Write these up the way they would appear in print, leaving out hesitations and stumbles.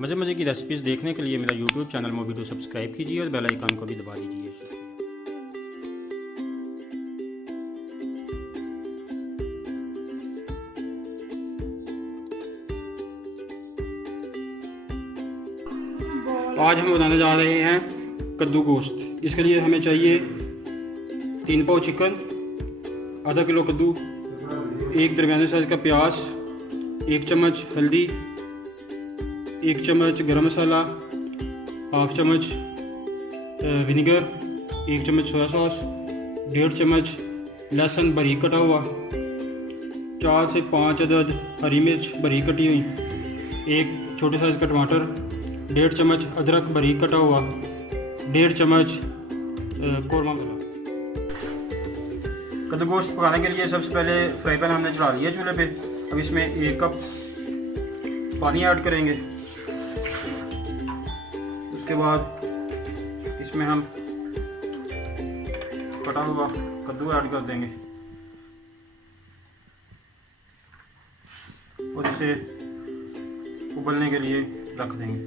मज़े मज़े की रेसिपीज़ देखने के लिए मेरा यूट्यूब चैनल MobiDo सब्सक्राइब कीजिए और बेल आइकन को भी दबा दीजिए। आज हम बनाने जा रहे हैं कद्दू गोश्त। इसके लिए हमें चाहिए 3 पाव चिकन, आधा किलो कद्दू, 1 दरमियाने साइज़ का प्याज, 1 चम्मच हल्दी, 1 चम्मच गरम मसाला, हाफ चम्मच विनीगर, 1 चम्मच सोया सॉस, 1.5 चम्मच लहसुन बारीक कटा हुआ, 4 से 5 अदद हरी मिर्च बारीक कटी हुई, 1 छोटे साइज़ का टमाटर, 1.5 चम्मच अदरक बारीक कटा हुआ, 1.5 चम्मच कौरमा मसाला। कद्दू गोश्त पकाने के लिए सबसे पहले फ्राई पैन हमने चढ़ा लिया चूल्हे पे। अब इसमें 1 कप पानी ऐड करेंगे। उसके बाद इसमें हम कटा हुआ कद्दू ऐड कर देंगे और इसे उबलने के लिए रख देंगे।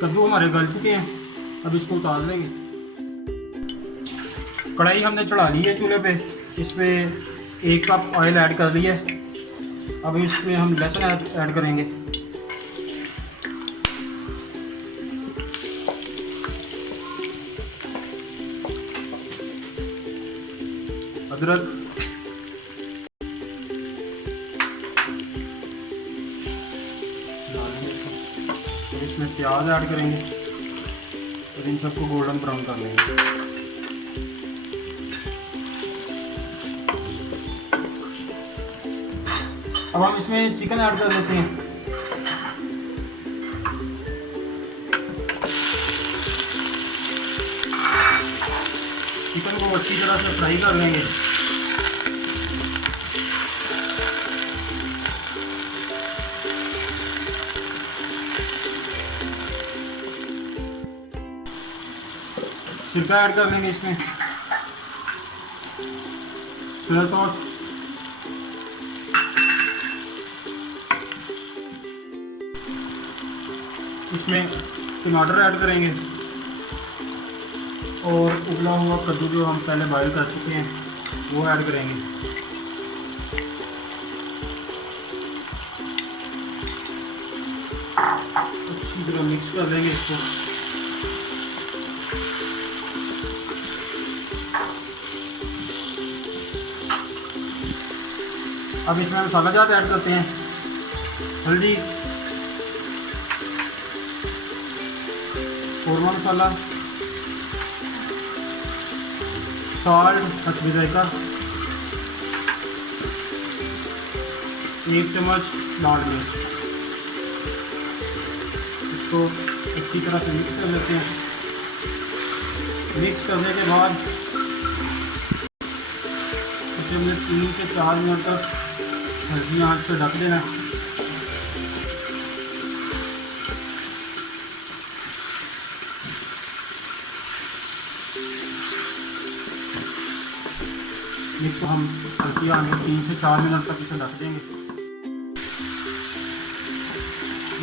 कद्दू हमारे गल चुके हैं, अब इसको उतार लेंगे। कढ़ाई हमने चढ़ा ली है चूल्हे पे। इसमें 1 कप ऑयल ऐड कर लिया है। अब इसमें हम लहसुन ऐड करेंगे। अदरक, इसमें प्याज ऐड करेंगे और इन सबको गोल्डन ब्राउन कर लेंगे। अब हम इसमें चिकन ऐड कर लेते हैं। चिकन को अच्छी तरह से फ्राई कर लेंगे। सिरका ऐड कर लेंगे इसमें, सोया सॉस, इसमें टमाटर ऐड करेंगे और उबला हुआ कद्दू जो हम पहले बॉईल कर चुके हैं वो ऐड करेंगे। अच्छी तरह मिक्स कर लेंगे इसको। अब इसमें मसाला जात ऐड करते हैं। हल्दी, कौरमा मसाला, साल्ट हस्बे जायका, 1 चम्मच लाल मिर्च। इसको अच्छी तरह से मिक्स कर लेते हैं। मिक्स करने के बाद इसे हमने 3 से 4 मिनट तक हल्की आंच पे ढक देना। इसको हम हल्की आंच में 3 से 4 मिनट तक इसे ढक देंगे।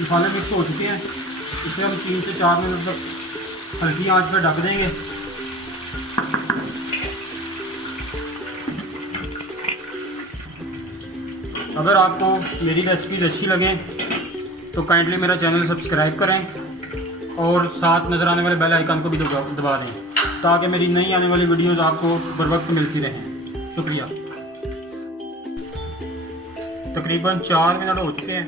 मसाले मिक्स हो चुके हैं। इसे हम 3 से 4 मिनट तक हल्की आंच पे ढक देंगे। अगर आपको मेरी रेसिपीज़ अच्छी लगें तो काइंडली मेरा चैनल सब्सक्राइब करें और साथ नज़र आने वाले बेल आइकन को भी दबा दें ताकि मेरी नई आने वाली वीडियोज़ आपको बर वक्त मिलती रहें। शुक्रिया। तकरीबन 4 मिनट हो चुके हैं।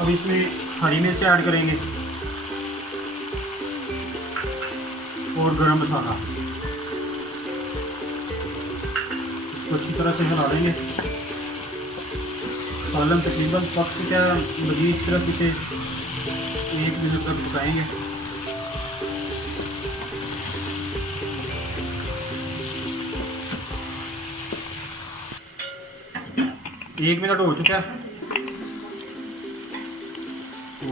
अब इसमें हरी मिर्च ऐड करेंगे और गरम मसाला। इसको अच्छी तरह से हिला देंगे। सालन तकरीबन पक चुका है। मज़ीद सिर्फ इसे 1 मिनट तक पकाएंगे। एक मिनट हो चुका है।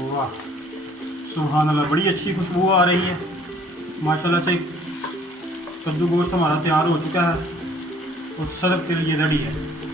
वाह सुभान अल्लाह, बड़ी अच्छी खुशबू आ रही है माशाल्लाह से। कद्दू गोश्त हमारा तैयार हो चुका है। और सर्व के लिए रेडी है।